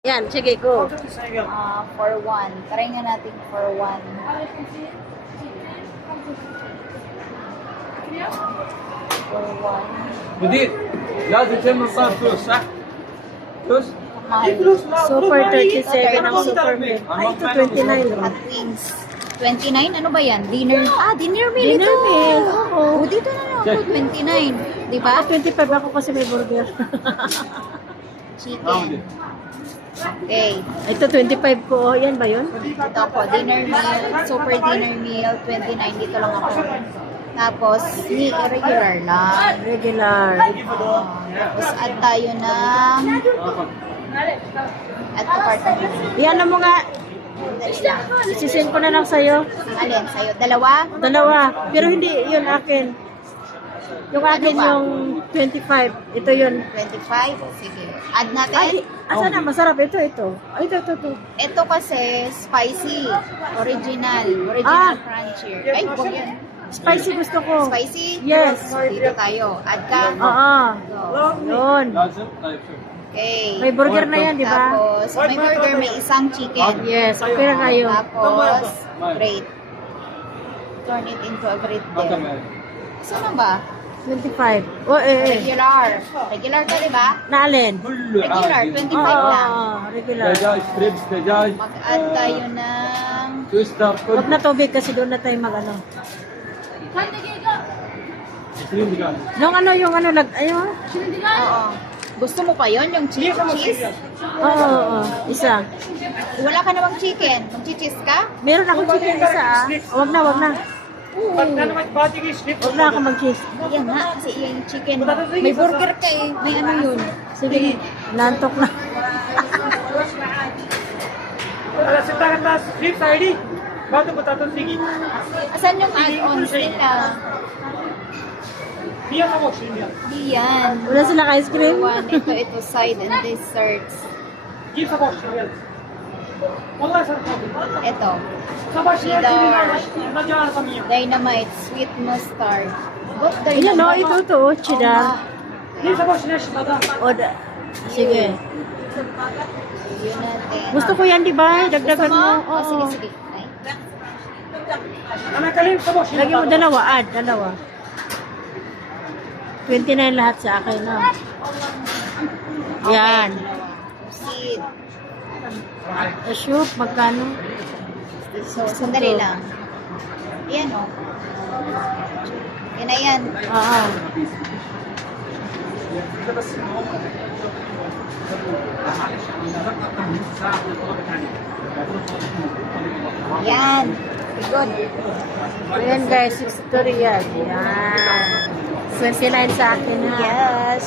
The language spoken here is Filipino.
Yan, sige, go. For one. Try nga natin for one. For one. مدير لازم تعمل صار فلوس صح؟ فلوس؟ Super 37 ang super meal. Ay, ito 29. Hot wings. 29? Ano ba yan? Dinner? Dinner meal Dinner ito. meal, oo. Dito na lang ako. 29. Diba? 25 ako kasi may burger. Chicken. Okay. Ito 25 ko. Yan ba yun? Ito po, dinner meal, super dinner meal, 29. Dito lang ako. Tapos, regular lang. Regular. Tapos, add tayo ng add to cart. Yan mo nga. Isisend ko na lang sa'yo. Alin? Sa'yo? Dalawa? Dalawa. Pero hindi yun akin. Yung akin Ano ba? yung 25. Ito yun. 25? Sige. Add natin. Ay, asa na? Masarap. Ito. Ay, ito. Ito kasi, spicy. Original. Ah. Crunchy. Ay, huwag yan. Spicy gusto ko. Spicy? Yes. Dito tayo. Add ka. Oo. Yun. لازم طيب شوف Okay. May burger na yan, di ba? Tapos, may burger, may isang chicken. Yes. Okay na kayo. Tapos, grate. Turn it into a grate ما there. كمل Saan na ba? 25. Oh, eh. Regular. Regular ka, di ba? Naalin? كله Regular, عادي 25 Oo, lang. regular. دجاج ستريبس دجاج Mag-add tayo ng... تويستر Huwag na tubig kasi doon na tayo mag-ano. 20 دجاج Yung ayun. Oo. Gusto mo pa yon yung cheese? Oo. Isa. Wala ka namang chicken. Mag-cheese ka? Meron akong chicken isa ah. Huwag na. Huwag na ako mag-cheese. Yan nga, kasi yung chicken. May burger ka eh. May ano yun. Sige, nantok na. Asan yung add-ons nila? Diyan. Wala silang ice cream. One, ito, side and desserts. Ito. Cheddar. Dynamite. Sweet mustard. What Ilan no? Ito. Cheddar. Sige. Yun natin. Gusto ko yan, di ba? Dagdagan mo. Oh, sige, Oo. sige. Ay. Lagi mo dalawa. Dalawa. 29 lahat sa akin. No? Yan. Proceed. Soup, magkano? So, sandali lang. Yan, oh. Yan na yan. Oo. Yan. Good. Ayan guys, 6 to real. Yan. 29 sa akin ha. Yes.